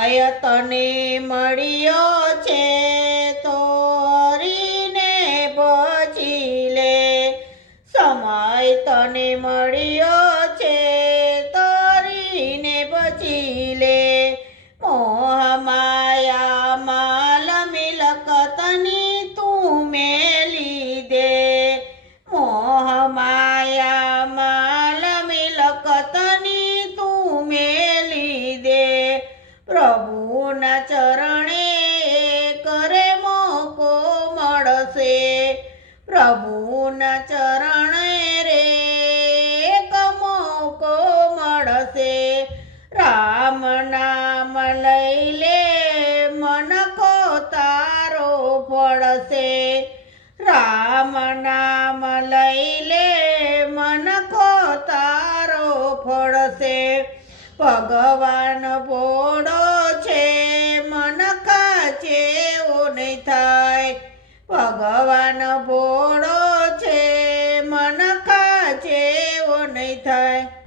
તને મળ્યો છે તો હરીને ભજી લે, સમય તને મળ્યો છે તો હરીને ભજી લે, મોહ માયા માલ મિલકતની તું મેલી દે, મોહ માયા માલ મિલકતની તું મેલી દે, પ્રભુના ચરણે કરે મોકો મળશે, પ્રભુના ચરણે રે એક મોકો મળશે, રામ નામ લઈ લે મન કો તારો પડશે, રામ નામ લઈ લે મન કો તારો પડશે, ભગવાન ભોળો છે મન કાચે ઓ નહીં થાય, ભગવાન ભોળો છે મન કાચે ઓ નહીં થાય।